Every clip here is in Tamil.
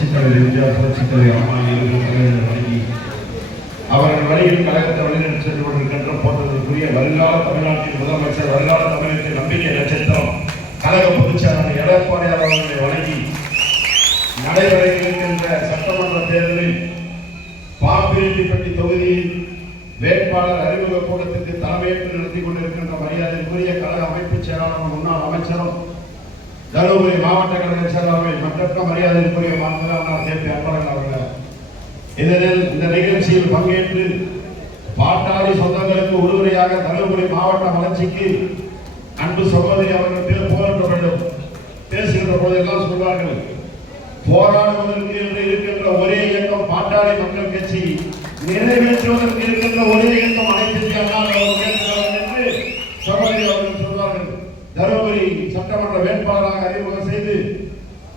புரட்சித்தலைவர் எம்ஜிஆர், புரட்சித்தலைவர் அம்மா இவர்கள் வழங்கி அவர்கள் வழியில் கழகத்தை வழிநடத்தி சென்று கொண்டிருக்கின்ற போன்றதற்குரிய வருங்கால தமிழ்நாட்டின் முதலமைச்சர், வருங்கால தமிழகத்தின் நம்பிக்கை நட்சத்திரம் கழக பொதுச்செயலாளர் எடப்பாடியார் அவர்களை வழங்கி நடைபெற இருக்கின்ற சட்டமன்ற தேர்தலில் பாப்பிரெட்டிப்பட்டி தொகுதியில் வேட்பாளர் அறிமுக கூட்டத்திற்கு தலைமையேற்று நடத்தி கொண்டிருக்கின்ற மரியாதைக்குரிய கழக அமைப்பு செயலாளர், முன்னாள் அமைச்சரும் தருமபுரி மாவட்ட கழக செயலாளர்கள் மற்ற மரியாதைக்குரிய மாநில கேபி அன்பழகன் அவர்கள் இந்த நிகழ்ச்சியில் பங்கேற்று பாட்டாளி சொந்தங்களுக்கு உறுதுணையாக தருமபுரி மாவட்ட வளர்ச்சிக்கு அன்பு சகோதரி அவர்கள் போராட்ட வேண்டும் பேசுகின்ற போதெல்லாம் சொல்வார்கள், போராடுவதற்கு என்று இருக்கின்ற ஒரே இயக்கம் பாட்டாளி மக்கள் கட்சி, நிறைவேற்றுவதற்கு இருக்கின்ற ஒரே இயக்கம் அனைத்து இந்திய அண்ணா என்று சகோதரி அவர்கள் சொல்வார்கள். தருமபுரி சட்டமன்ற வேட்பாளராக அறிமுகம் செய்து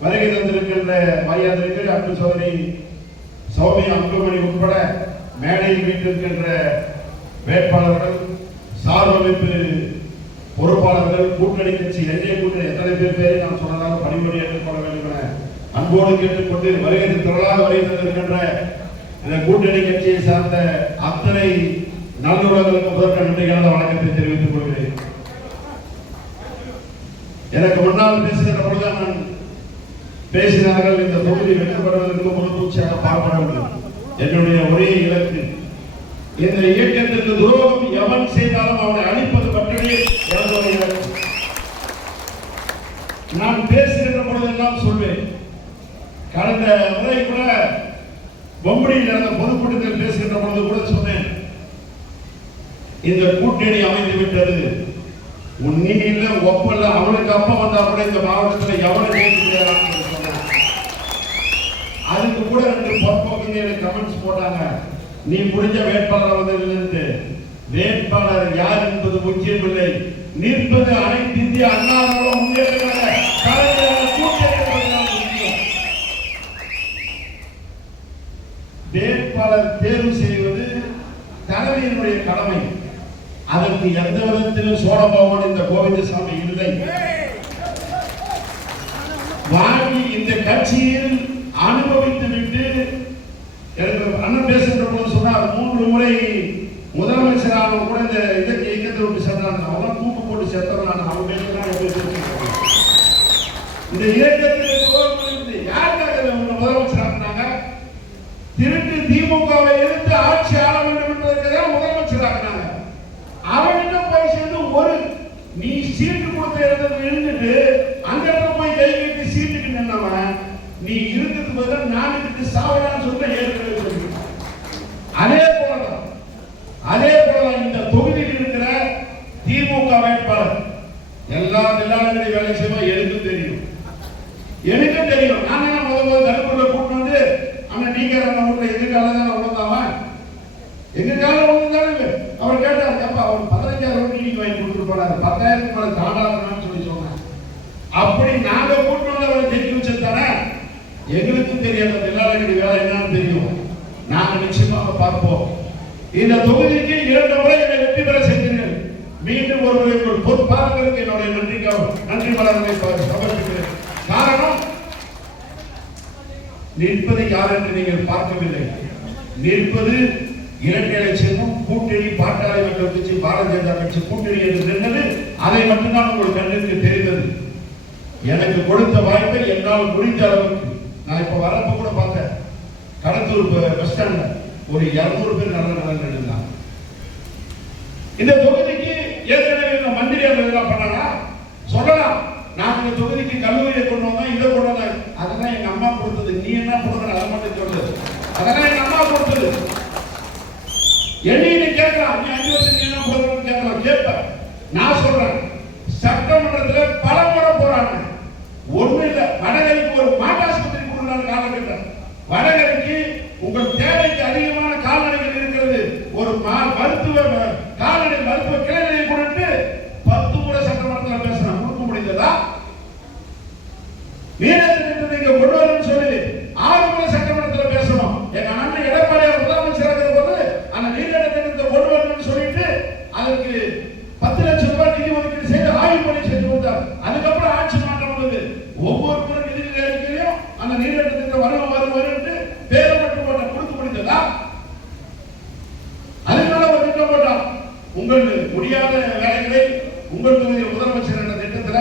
வருகை தந்திருக்கின்ற மரியாதைக்கு அன்பு சகோதரி சௌமியா அன்புமணி உட்பட மேடையில் வீட்டிருக்கின்ற வேட்பாளர்கள், சார் அமைப்பு பொறுப்பாளர்கள், கூட்டணி கட்சி என்ஐஏ கூட்டணி எத்தனை பேரை நாம் சொன்னதாக பணிபுரி ஏற்றுக்கொள்ள வேண்டும் என அன்போடு கேட்டுக்கொண்டு வருகை திரளாக வருகை தந்திருக்கின்ற இந்த கூட்டணி கட்சியை சார்ந்த அத்தனை நல்லுறவுகளுக்கு முதற்க நன்றிகள வணக்கத்தை தெரிவித்துக் கொள்கிறேன். எனக்கு முன்னால் பேசுகிற பொழுது நான் பேசினார்கள், இந்த தொகுதி வெற்றி பெறுவதற்கு முழுப்பூச்சியாக பார்க்க வேண்டும். என்னுடைய ஒரே இலக்கு, இந்த இயக்கத்திற்கு துரோகம் எவன் செய்தாலும் அவனை அழிப்பது பற்றியே என்னுடைய இலக்கு. நான் பேசுகின்ற பொழுதெல்லாம் சொல்வேன். கடந்த முறை கூட பொம்படியில் நடந்த பொதுக்கூட்டத்தில் பேசுகின்ற பொழுது கூட சொன்னேன், இந்த கூட்டணி அமைந்து விட்டது, நீ இல்ல ஒப்பல்ல, அவனுக்கு அப்ப வந்தா கூட இந்த மாவட்டத்தில் எவனை அதுக்கு கூட 2 பொறுப்போக்கு கமெண்ட்ஸ் போட்டாங்க. நீ முடிஞ்ச வேட்பாளர் வந்ததிலிருந்து வேட்பாளர் யார் என்பது முக்கியமில்லை, நிற்பது அனைத்து இந்திய அண்ணா முன்னேற்ற வேட்பாளர் தேர்வு செய்வது தலைமையினுடைய கடமை. அதற்கு எந்த விதத்திலும் சோழபாவன் இந்த கோவிந்தசாமி இல்லை. வாங்கி இந்த கட்சியில் அனுபவித்து விட்டு எனக்கு அண்ணன் பேசுகின்ற போது சொன்னார், 3 முறை முதலமைச்சராக கூட இந்த இயக்கத்தை விட்டு சென்றாங்க, அவன் தூக்கு போட்டு செத்துறான். அவன் இந்த இயக்கத்தில் யாருக்காக முதலமைச்சராக திருட்டு திமுகவை எதிர்த்து ஆட்சி ஆள வேண்டும் என்பதற்காக முதலமைச்சராக அவன்கிட்ட போய் சேர்ந்து ஒரு நீ சீட்டு கொடுத்த இடத்துல இருந்துட்டு அந்த இடத்துல போய் கை கட்டி சீட்டுக்கு நின்னவன் நீ இருக்கிறது பதில் நான் இதுக்கு சாவடான்னு சொல்ல ஏற்கனவே சொல்லி அதே போலதான் இந்த தொகுதியில் இருக்கிற திமுக வேட்பாளர் எல்லா நிலையாளர்களையும் வேலை செய்வோம். எனக்கும் தெரியும். நான் என்ன முதல்ல தடுப்புள்ள கூட்டு வந்து ஆனா நீங்க வீட்டுல எதிர்கால தானே உணர்ந்தாவன் எதிர்கால உணர்ந்தானே அவர் கேட்டார், அப்ப அவர் 15,000 நீங்க வாங்கி கொடுத்துட்டு போனாரு, 10,000 மேல தாண்டாதுன்னு சொல்லி சொன்னாங்க. அப்படி நாங்க கூட்டணி அவரை ஜெயிக்க வச்சிருந்தானே எங்களுக்கும் தெரியாத நிலாளர்களுடைய வேலை என்னன்னு தெரியும். நாங்க நிச்சயமாக பார்ப்போம். இந்த தொகுதிக்கு 2 முறை என்னை வெற்றி பெற செய்தீர்கள். மீண்டும் ஒருமுறை உங்கள் பொறுப்பாளர்களுக்கு என்னுடைய நன்றி மலர்களை சமர்ப்பிக்கிறேன். காரணம், நிற்பது யார் என்று நீங்கள் பார்க்கவில்லை. நிற்பது இரட்டை இலட்சமும் கூட்டணி பாட்டாளி மக்கள் கட்சி, பாரதிய ஜனதா கட்சி கூட்டணி என்று நின்றது. அதை மட்டும்தான் உங்கள் கண்ணுக்கு தெரிந்தது. எனக்கு கொடுத்த வாய்ப்பை என்னால் முடிந்த அளவுக்கு நான் இப்ப வரப்ப கூட பார்த்தேன், கடத்தூர் பஸ் ஸ்டாண்ட்ல ஒரு 200 பேர் நல்ல இருந்தாங்க. இந்த தொகுதிக்கு ஏற்கனவே மந்திரி அவர்கள் பண்ணாரா சொல்லலாம். நான் இந்த தொகுதிக்கு கல்லூரியை கொண்டு வந்தோம், இதை கொண்டு வந்தேன், அதெல்லாம் எங்க அம்மா கொடுத்தது. நீ என்ன கொடுக்குற அதை மட்டும் சொல்லு, அதெல்லாம் எங்க அம்மா கொடுத்தது. என்ன கேட்கலாம், நீ 5 வருஷத்துக்கு என்ன கொடுக்கணும்னு கேட்கலாம், கேட்பேன். நான் சொல்றேன், சட்டமன்றத்தில் பல முறை போராடினேன். ஒண்ணு இல்ல, வடகரைக்கு ஒரு மாட்டாஸ்பத்திரி கொடுக்கலான்னு காலகட்டம். வடகரைக்கு உங்கள் தேவைக்கு அதிகமான கால்நடைகள் இருக்கிறது, ஒரு மருத்துவ கால்நடை மருத்துவ கிளைகளை கொடுத்து 10 முறை சட்டமன்றத்தில் பேசுறேன். கொடுக்க முடிந்ததா? நீங்க கொண்டு வரணும்னு சொல்லி 6 முறை சட்டமன்றத்தில் பேசணும். எங்க அண்ணன் எடப்பாடியார் முதலமைச்சராக இருக்கும்போது அந்த நீர்நிலை திட்டத்தை கொண்டு வரணும்னு சொல்லிட்டு அதற்கு 10 லட்சம் ரூபாய் நிதி ஒதுக்கீடு செய்து ஆய்வு பணி செஞ்சு கொடுத்தார். அதுக்கப்புறம் ஆட்சி மாற்றம் வந்தது. ஒவ்வொரு முறை நிதி அறிக்கையிலும் அந்த நீரேற்று திட்டம் வருவது பேரை மட்டும் போட்ட கொடுத்து முடிந்ததா? அதனால ஒரு திட்டம் போட்டான். உங்களுக்கு முடியாத வேலைகளை உங்கள் தொகுதியில் முதலமைச்சர் என்ற திட்டத்துல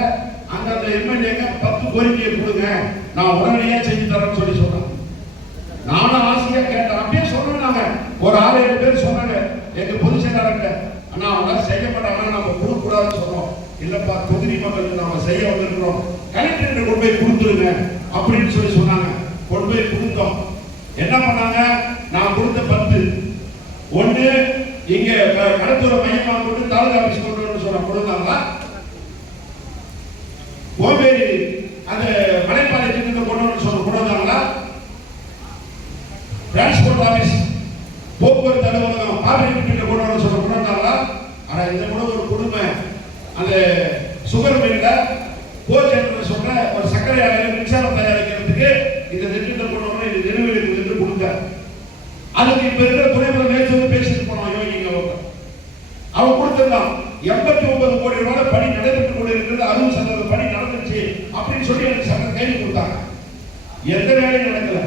அந்த எம்எல்ஏங்க 10 கோரிக்கையை கொடுங்க, நான் உடனடியா செஞ்சு தரேன்னு சொல்லி சொன்னாங்க. நானும் ஆசையா கேட்டேன். அப்படியே சொன்னாங்க. ஒரு 6-7 பேர் சொன்னாங்க எங்க பொதுச் செயலாளர்கிட்ட, அண்ணா அவங்க செய்ய மாட்டாங்க, நம்ம கொடுக்க கூடாதுன்னு சொன்னோம். இல்லப்பா, தொகுதி மக்களுக்கு நாம செய்ய வந்திருக்கிறோம், கலெக்டர் கொண்டு போய் கொடுத்துருங்க அப்படின்னு சொல்லி சொன்னாங்க. கொண்டு போய் கொடுத்தோம். என்ன பண்ணாங்க? நான் கொடுத்த 10 ஒண்ணு இங்க கடத்தூர மையமா கொண்டு தாலுகா ஆபீஸ் கொண்டு வந்து சொன்ன கொடுத்தாங்களா? கோவேரி அந்த மலைப்பாதை திட்டத்தை கொண்டு வந்து சொன்ன கொடுத்தாங்களா? டிரான்ஸ்போர்ட் ஆபீஸ் போக்குவரத்து அலுவலகம் பாபரி திட்டத்தை கொண்டு வந்து சொன்ன கொடுத்தாங்களா? ஆனா இந்த கூட ஒரு கொடுமை. அந்த சுகர் மில்ல கோச்சென்று சொல்ற ஒரு சர்க்கரை ஆலையில மின்சாரம் தயாரிக்கிறதுக்கு இந்த திட்டத்தை கொண்டு வந்து இது நிறுவனத்துக்கு என்று கொடுங்க. அதுக்கு இப்ப இருக்கிற துணைமுறை நேற்று பேசிட்டு போனோம் யோகிங்க. அவன் கொடுத்திருந்தான் 89 கோடி ரூபாய் பணி நடைபெற்றுக் கொண்டிருக்கிறது, 60% பணி நடந்துச்சு அப்படின்னு சொல்லி எனக்கு சட்டம் கைது கொடுத்தாங்க. எந்த வேலையும் நடக்கல.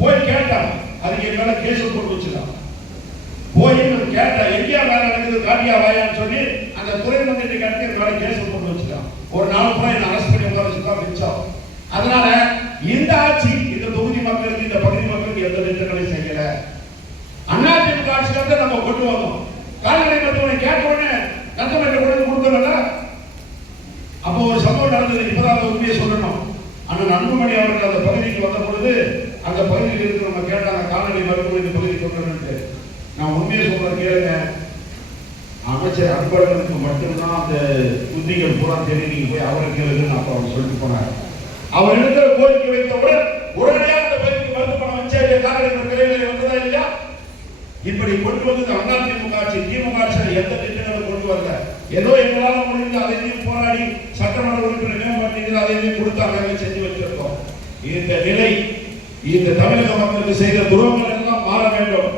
போய் கேட்டான், அதுக்கு என் மேல கேஸ் போட்டு வச்சுட்டான். போய் நான் கேட்டேன், எங்கேயா வேலை நடக்குது காட்டியா வாயான்னு சொல்லி அந்த துறைமுகத்தை கட்டி என் மேல கேஸ் போட்டு வச்சுட்டான். ஒரு 4 ரூபாய் என்ன அரசு பண்ணி உட்கார வச்சுதான் மிச்சம். அதனால இந்த ஆட்சி இந்த தொகுதி மக்களுக்கு இந்த பகுதி மக்களுக்கு எந்த திட்டங்களையும் செய்யல. அதிமுக ஆட்சியில நம்ம கொண்டு வந்தோம். கால்நடை மருத்துவனை கேட்ட உடனே கட்டமைப்பை கொண்டு கொடுத்தோம்ல. அப்போ ஒரு சம்பவம் நடந்தது. இப்பதான் உண்மையை சொல்லணும். அண்ணன் அன்புமணி அவர்கள் அந்த பகுதிக்கு வந்த பொழுது அந்த பகுதியில் இருக்கிறவங்க கேட்டாங்க, கால்நடை மருத்துவம் இந்த பகுதிக்கு கொண்டு. நான் உண்மையை சொல்றேன் கேளுங்க. அமைச்சர் அன்பழகனுக்கு மட்டும்தான் அந்த புத்திகள் பூரா தெரியும். நீங்க போய் அவரை கேளுன்னு அப்ப அவர் சொல்லிட்டு போனார். அவர் எடுக்கிற கோரிக்கை வைத்தவுடன் உடனடியாக அந்த பகுதிக்கு மருந்து பணம் வச்சு கால்நடை விலையில வந்ததா இல்லையா? இப்படி கொண்டு வந்து அதிமுக ஆட்சி திமுக ஆட்சியில் எந்த திட்டங்களும் கொண்டு வரல. ஏதோ எங்களால் முடிந்து அதையும் போராடி சட்டமன்ற உறுப்பினர் மேம்பாட்டு அதையும் கொடுத்தாங்க, செஞ்சு வச்சிருக்கோம். இந்த நிலை இந்த தமிழக மக்களுக்கு செய்த துரோகங்கள் எல்லாம் மாற வேண்டும்.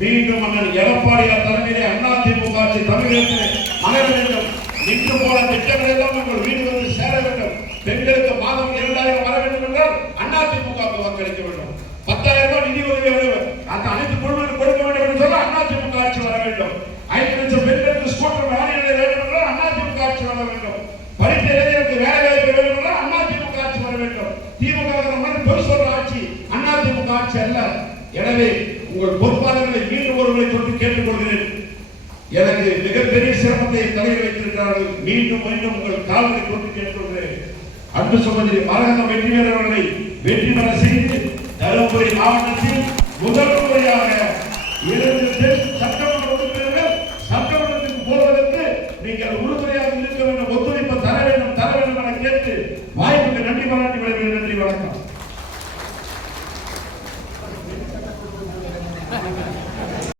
மீண்டும் அண்ணன் எடப்பாடியார் தலைமையிலே அதிமுக ஆட்சி தமிழகத்தில் மலர வேண்டும். இன்று போல திட்டங்கள் எல்லாம் உங்கள் வீடுகளில் சேர வேண்டும். பெண்களுக்கு மாதம் 2000 வர வேண்டும் என்றால் அதிமுக வாக்களிக்க வேண்டும். 10,000 ரூபாய் நிதி உதவி அந்த அனைத்து குழுக்களுக்கு கொடுக்க வேண்டும் என்று சொல்ல அதிமுக ஆட்சி வர வேண்டும். 5 லட்சம் பெண்களுக்கு ஸ்கூட்டர் வாங்கிட வேண்டும் என்றால் அதிமுக ஆட்சி வர வேண்டும். படித்த இளைஞருக்கு வேலை வாய்ப்பு வேண்டும் என்றால் அதிமுக ஆட்சி வர வேண்டும். திமுக பொது சொல்ற ஆட்சி அதிமுக ஆட்சி அல்ல. எனவே உங்கள் பொறுப்பாளர்களை மீண்டும் ஒருவரை தொட்டு கேட்டுக்கொள்கிறேன். எனக்கு மிகப்பெரிய சிரமத்தை தலையில் வைத்திருக்கிறார்கள். மீண்டும் மீண்டும் உங்கள் கால்களை தொட்டு கேட்டுக்கொள்கிறேன். அன்பு சகோதரி மரகதம் வெற்றிவேல் அவர்களை வெற்றி பெற செய்து தருமபுரி மாவட்டத்தில் முதல் முறையாக 2 சட்டமன்ற உறுப்பினர்கள் சட்டமன்றத்துக்கு போவதற்கு நீங்கள் உறுதுணையாக இருக்க வேண்டும், ஒத்துழைப்பு தர வேண்டும் என கேட்டு வாய்ப்புக்கு நன்றி பாராட்டி விடைபெறுகிறேன். நன்றி, வணக்கம்.